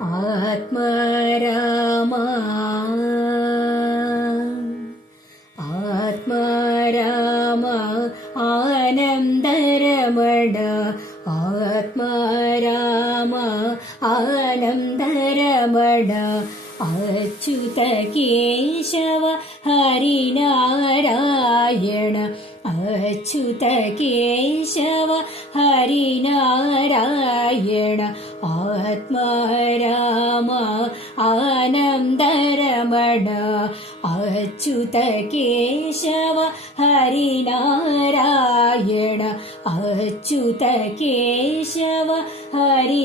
आत्मा रामा आत्मा रामा आनन्दरमण आत्मा रामा आनन्दरमण अच्युत केशव हरिनारायण अच्युत केशव हरिनारायण आत्मा रामा आनन्दरमण अच्युत केशव हरिनारायण अच्युत केशव हरिनारायण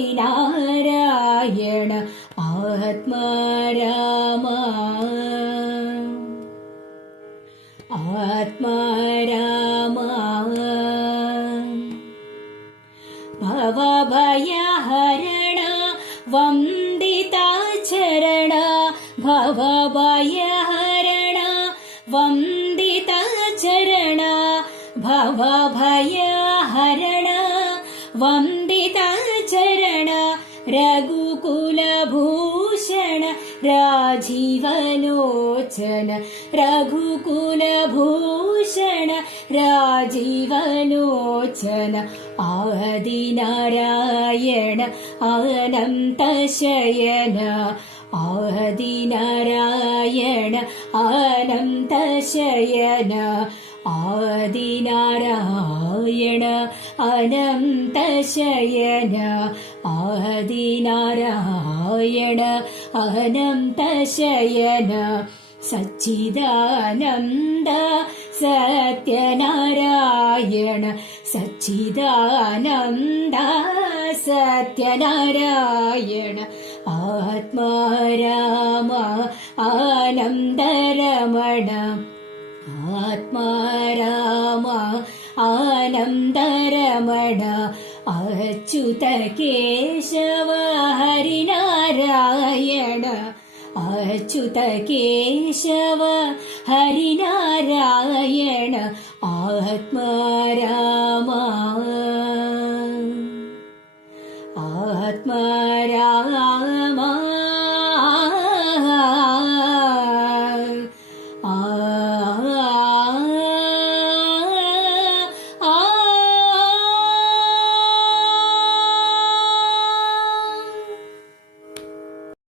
आत्मा रामा आत्मा रामा भवभयहरण वन्दिता चरण भवभयहरण वन्दिता चरण भवभयहरण वन्दिता चरण रघुकुलभूषण राजीवलोचन रघुकुलभूषण राजीवलोचन आदिनारायण अनन्तशयन आदिनारायण अनन्तशयन आदिनारायण अनन्तशयन आदिनारायण अनन्तशयन सच्चिदानन्द सत्यनारायण सच्चिदानन्द सत्यनारायण आत्मा रामा आनन्दरमण आत्मा रामा आनन्दरमण अच्युत केशव हरिनारायण अच्युत केशव हरिनारायण आत्मा